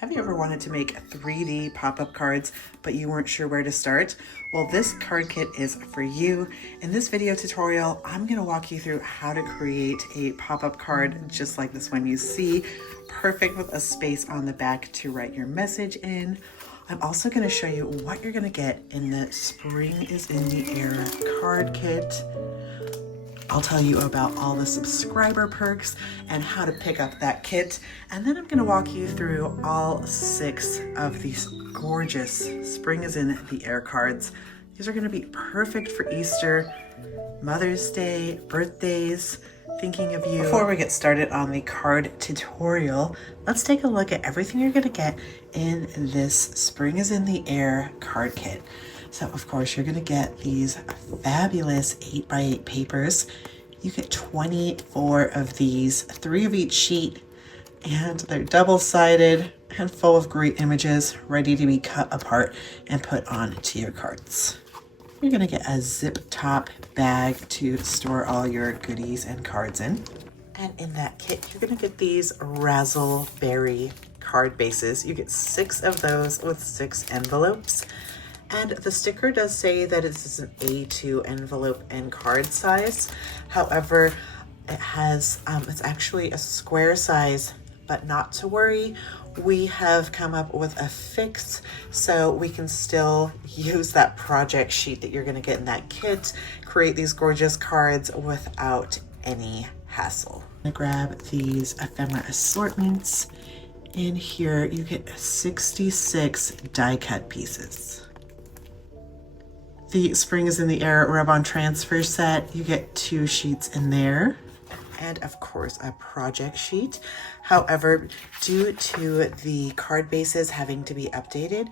Have you ever wanted to make 3D pop-up cards, but you weren't sure where to start? Well, this card kit is for you. In this video tutorial, I'm gonna walk you through how to create a pop-up card just like this one you see, perfect with a space on the back to write your message in. I'm also gonna show you what you're gonna get in the Spring is in the Air card kit. I'll tell you about all the subscriber perks and how to pick up that kit. And then I'm gonna walk you through all 6 of these gorgeous Spring is in the Air cards. These are gonna be perfect for Easter, Mother's Day, birthdays, thinking of you. Before we get started on the card tutorial, let's take a look at everything you're gonna get in this Spring is in the Air card kit. So of course you're gonna get these fabulous 8x8 papers. You get 24 of these, 3 of each sheet, and they're double-sided and full of great images ready to be cut apart and put onto your cards. You're gonna get a zip top bag to store all your goodies and cards in. And in that kit, you're gonna get these Razzleberry card bases. You get 6 of those with 6 envelopes. And the sticker does say that it's an A2 envelope and card size. However, it has, it's actually a square size, but not to worry. We have come up with a fix so we can still use that project sheet that you're gonna get in that kit, create these gorgeous cards without any hassle. I'm gonna grab these Ephemera assortments. In here, you get 66 die cut pieces. The Spring is in the Air rub-on transfer set. You get 2 sheets in there. And of course, a project sheet. However, due to the card bases having to be updated,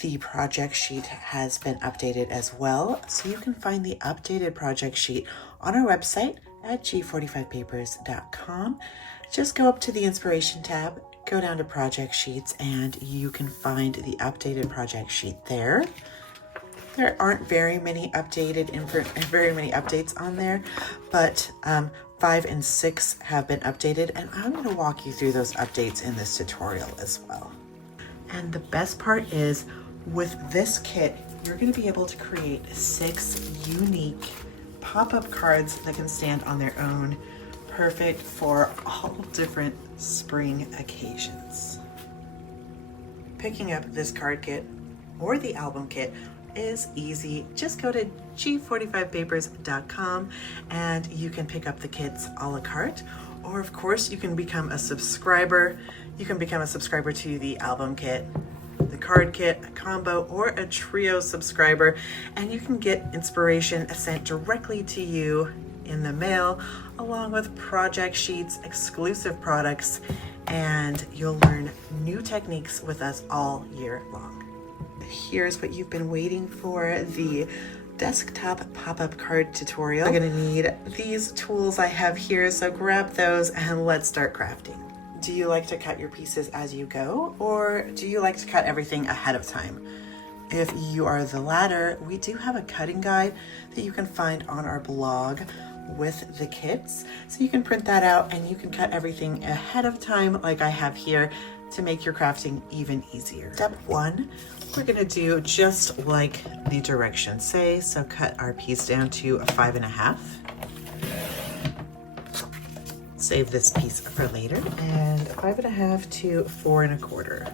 the project sheet has been updated as well. So you can find the updated project sheet on our website at g45papers.com. Just go up to the inspiration tab, go down to project sheets, and you can find the updated project sheet there. There aren't very many updates on there, but 5 and 6 have been updated, and I'm going to walk you through those updates in this tutorial as well. And the best part is, with this kit, you're going to be able to create 6 unique pop-up cards that can stand on their own, perfect for all different spring occasions. Picking up this card kit or the album kit is easy. Just go to g45papers.com and you can pick up the kits a la carte, or of course you can become a subscriber. You can become a subscriber to the album kit, the card kit, a combo, or a trio subscriber, and you can get inspiration sent directly to you in the mail, along with project sheets, exclusive products, and you'll learn new techniques with us all year long. Here's what you've been waiting for, the desktop pop-up card tutorial. You're gonna need these tools I have here, so grab those and let's start crafting. Do you like to cut your pieces as you go, or do you like to cut everything ahead of time? If you are the latter, we do have a cutting guide that you can find on our blog with the kits. So you can print that out and you can cut everything ahead of time like I have here to make your crafting even easier. Step 1, we're gonna do just like the directions say. So cut our piece down to a 5.5. Save this piece for later. And 5.5 to 4.25.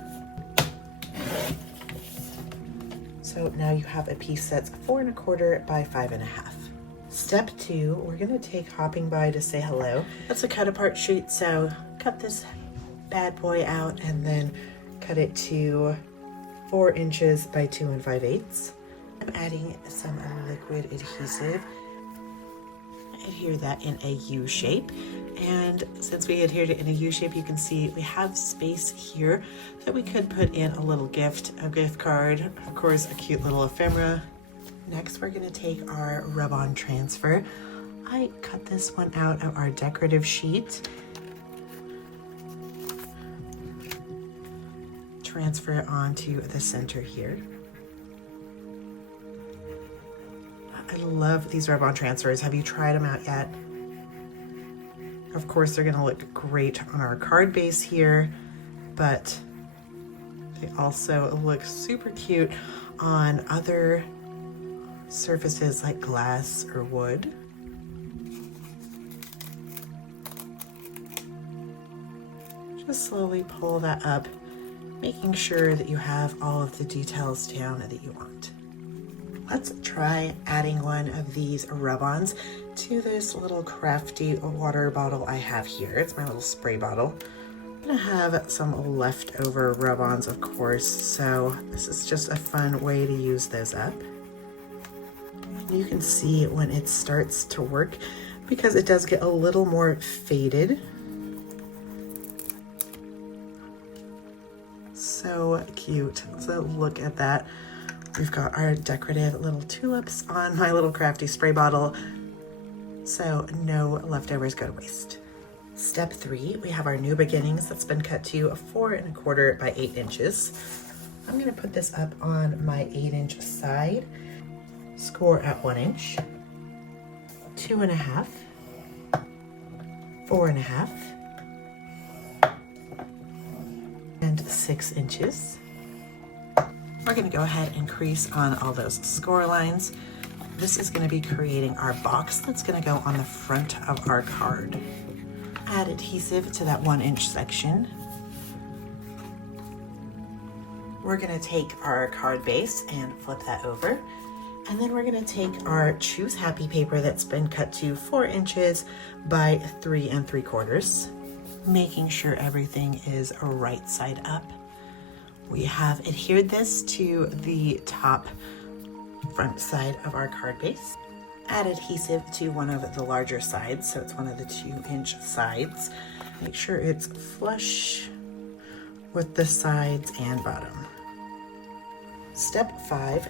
So now you have a piece that's 4.25 by 5.5. Step 2, we're gonna take hopping by to say hello. That's a cut apart sheet, so cut this bad boy out and then cut it to 4 inches by 2 5/8. I'm adding some liquid adhesive. Adhere that in a U shape. And since we adhered it in a U shape, you can see we have space here that we could put in a little gift, a gift card, of course, a cute little ephemera. Next, we're gonna take our rub-on transfer. I cut this one out of our decorative sheet. Transfer it onto the center here. I love these rub-on transfers. Have you tried them out yet? Of course, they're gonna look great on our card base here, but They also look super cute on other surfaces like glass or wood. Just slowly pull that up, making sure that you have all of the details down that you want. Let's try adding one of these rub-ons to this little crafty water bottle I have here. It's my little spray bottle. I'm gonna have some leftover rub-ons, of course, so this is just a fun way to use those up. You can see when it starts to work because it does get a little more faded. So cute. So look at that. We've got our decorative little tulips on my little crafty spray bottle, so no leftovers go to waste. Step 3, we have our new beginnings that's been cut to 4 1/4 by 8 inches. I'm gonna put this up on my 8-inch side, score at 1 inch, 2 1/2, 4 1/2, and 6 inches. We're going to go ahead and crease on all those score lines. This is going to be creating our box that's going to go on the front of our card. Add adhesive to that 1-inch section. We're going to take our card base and flip that over. And then we're going to take our Choose Happy paper that's been cut to 4 inches by 3 3/4, making sure everything is right side up. We have adhered this to the top front side of our card base. Add adhesive to one of the larger sides, so it's one of the 2-inch sides. Make sure it's flush with the sides and bottom. Step 5,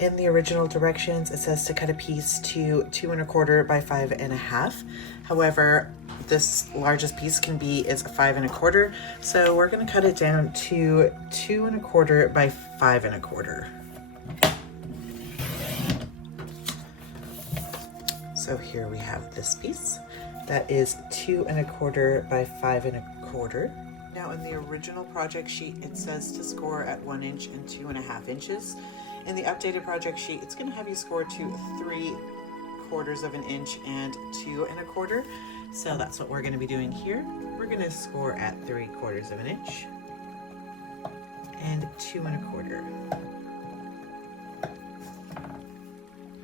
in the original directions, it says to cut a piece to 2 1/4 by 5 1/2. However, this largest piece is 5 1/4, so we're going to cut it down to 2 1/4 by 5 1/4. So here we have this piece that is 2 1/4 by 5 1/4. Now in the original project sheet, it says to score at 1 inch and 2 1/2 inches. In the updated project sheet, it's going to have you score to 3/4 of an inch and 2 1/4. So that's what we're going to be doing here. We're going to score at 3/4 of an inch and 2 1/4.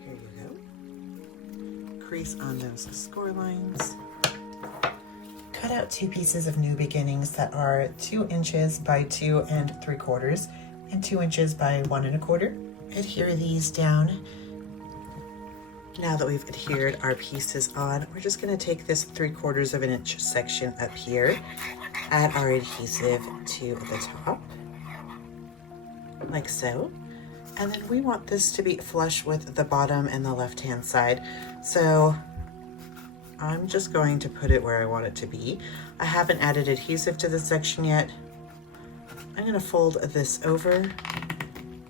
Here you go. Crease on those score lines. Cut out 2 pieces of new beginnings that are 2 inches by 2 3/4 and 2 inches by 1 1/4. Adhere these down. Now that we've adhered our pieces on, we're just going to take this 3/4 of an inch section up here, add our adhesive to the top, like so. And then we want this to be flush with the bottom and the left-hand side. So I'm just going to put it where I want it to be. I haven't added adhesive to this section yet. I'm going to fold this over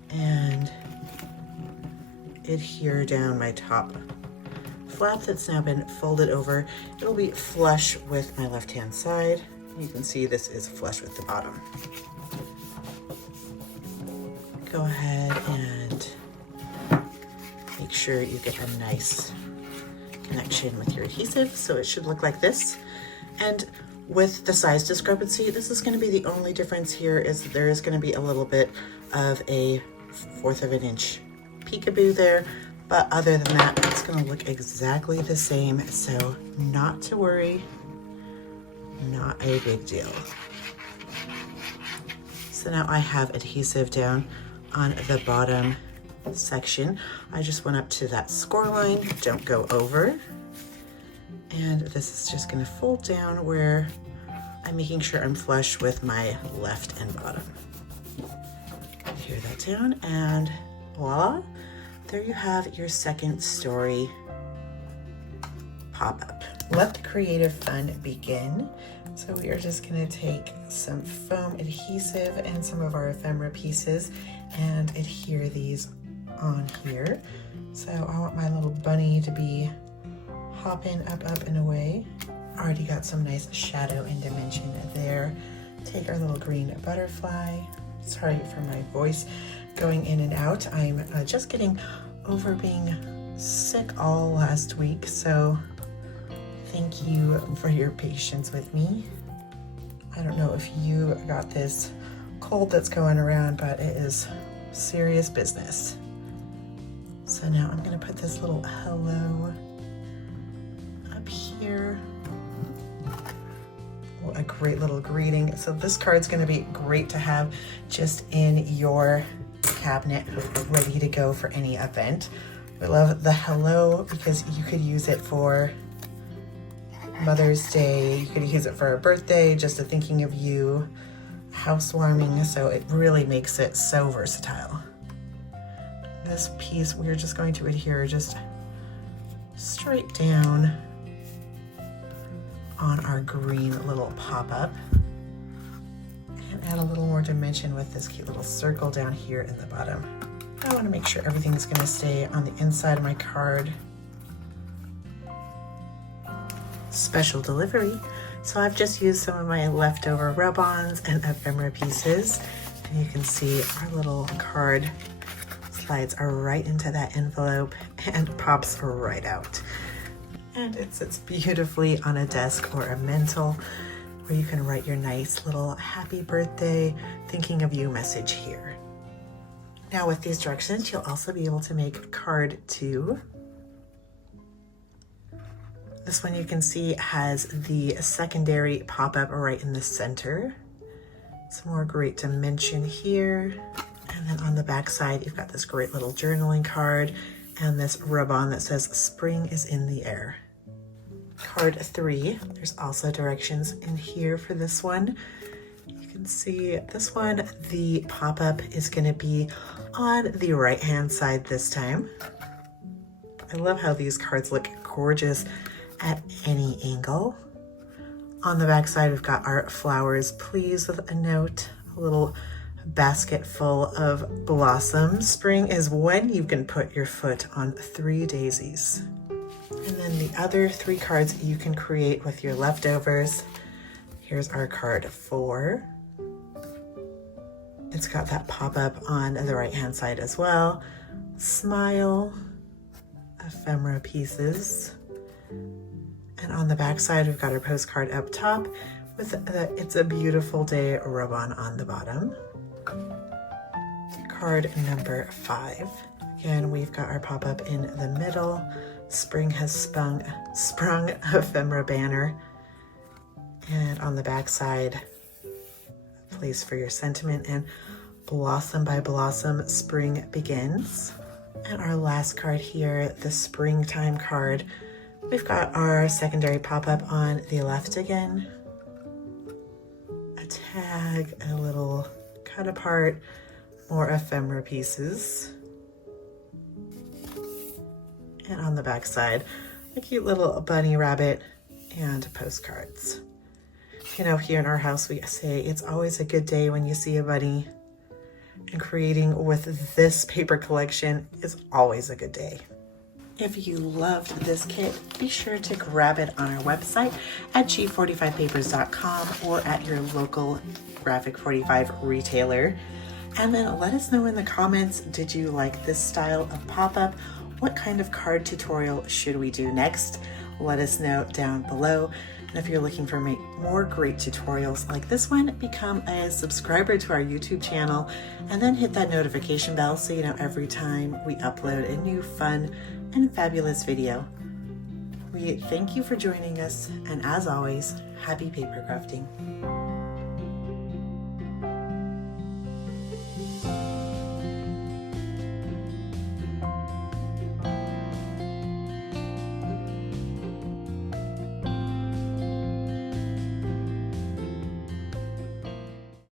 and adhere down my top flap that's now been folded over. It'll be flush with my left-hand side. You can see this is flush with the bottom. Go ahead and make sure you get a nice connection with your adhesive, so it should look like this. And with the size discrepancy, this is going to be the only difference here, is that there is going to be a little bit of a 1/4 of an inch peekaboo there, but other than that, it's going to look exactly the same, so not to worry, not a big deal. So now I have adhesive down on the bottom section. I just went up to that score line, don't go over, and this is just going to fold down where I'm making sure I'm flush with my left and bottom. Adhere that down, and voila, there you have your second story pop-up. Let the creative fun begin. So we are just going to take some foam adhesive and some of our ephemera pieces and adhere these on here. So I want my little bunny to be hopping up and away. Already got some nice shadow and dimension there. Take our little green butterfly, Sorry for my voice going in and out. I'm just getting over being sick all last week, so thank you for your patience with me. I don't know if you got this cold that's going around, but it is serious business. So now I'm gonna put this little hello up here. A great little greeting. So this card's gonna be great to have just in your cabinet, ready to go for any event. We love the hello because you could use it for Mother's Day, you could use it for a birthday, just a thinking of you, housewarming, so it really makes it so versatile. This piece we're just going to adhere just straight down on our green little pop-up and add a little more dimension with this cute little circle down here in the bottom. I want to make sure everything's going to stay on the inside of my card. Special delivery. So I've just used some of my leftover rub-ons and ephemera pieces, and you can see our little card slides are right into that envelope and pops right out. And it sits beautifully on a desk or a mantle where you can write your nice little happy birthday, thinking of you message here. Now with these directions, you'll also be able to make card 2. This one you can see has the secondary pop-up right in the center. Some more great dimension here. And then on the back side, you've got this great little journaling card and this rub-on that says spring is in the air. Card 3, there's also directions in here for this one. You can see this one, the pop-up is going to be on the right-hand side this time. I love how these cards look gorgeous at any angle. On the back side, we've got our flowers, please, with a note, a little basket full of blossoms. Spring is when you can put your foot on 3 daisies. And then the other 3 cards you can create with your leftovers. Here's our card 4. It's got that pop-up on the right-hand side as well. Smile, ephemera pieces. And on the back side, we've got our postcard up top with the It's a Beautiful Day rub-on on the bottom. Card number 5. Again, we've got our pop-up in the middle. Spring has sprung ephemera banner. And on the back side, a place for your sentiment and blossom by blossom, spring begins. And our last card here, the springtime card. We've got our secondary pop-up on the left again. A tag, a little cut apart, more ephemera pieces. And on the back side, a cute little bunny rabbit and postcards. You know, here in our house, we say it's always a good day when you see a bunny. And creating with this paper collection is always a good day. If you loved this kit, be sure to grab it on our website at g45papers.com or at your local Graphic 45 retailer. And then let us know in the comments, did you like this style of pop-up? What kind of card tutorial should we do next? Let us know down below. And if you're looking for more great tutorials like this one, become a subscriber to our YouTube channel and then hit that notification bell so you know every time we upload a new fun and fabulous video. We thank you for joining us, and as always, happy paper crafting.